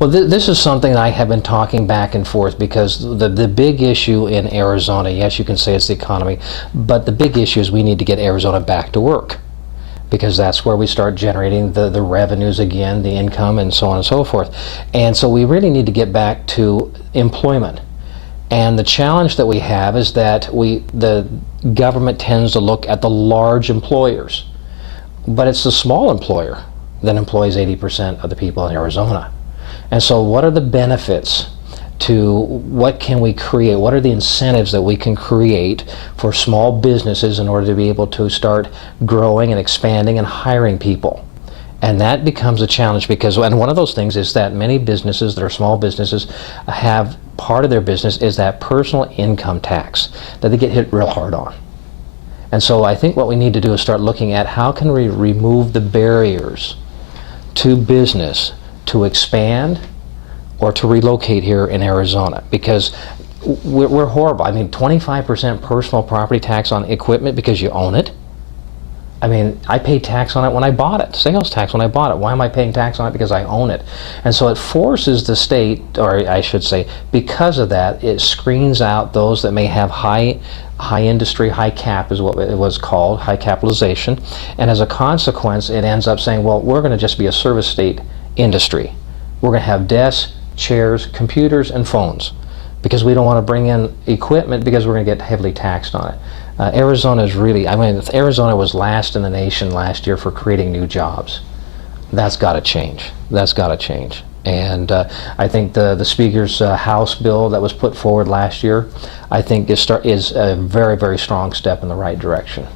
Well, this is something I have been talking back and forth, because the big issue in Arizona, yes, you can say it's the economy, but the big issue is we need to get Arizona back to work, because that's where we start generating the revenues again, the income, and so on and so forth. And so we really need to get back to employment. And the challenge that we have is that the government tends to look at the large employers, but it's the small employer that employs 80% of the people in Arizona. And so what are the benefits to what can we create? What are the incentives that we can create for small businesses in order to be able to start growing and expanding and hiring people? And that becomes a challenge, because, and one of those things is that many businesses that are small businesses have, part of their business is that personal income tax that they get hit real hard on. And so I think what we need to do is start looking at how can we remove the barriers to business to expand or to relocate here in Arizona, because we're horrible. I mean, 25% personal property tax on equipment because you own it. I mean, I paid tax on it when I bought it, sales tax when I bought it. Why am I paying tax on it? Because I own it. And so it forces the state, or I should say, because of that, it screens out those that may have high industry, high cap is what it was called, high capitalization. And as a consequence, it ends up saying, well, we're going to just be a service state industry. We're going to have desks, chairs, computers, and phones, because we don't want to bring in equipment because we're going to get heavily taxed on it. Arizona is really, I mean, Arizona was last in the nation last year for creating new jobs. That's got to change. That's got to change. And I think the Speaker's House bill that was put forward last year, I think is a very, very strong step in the right direction.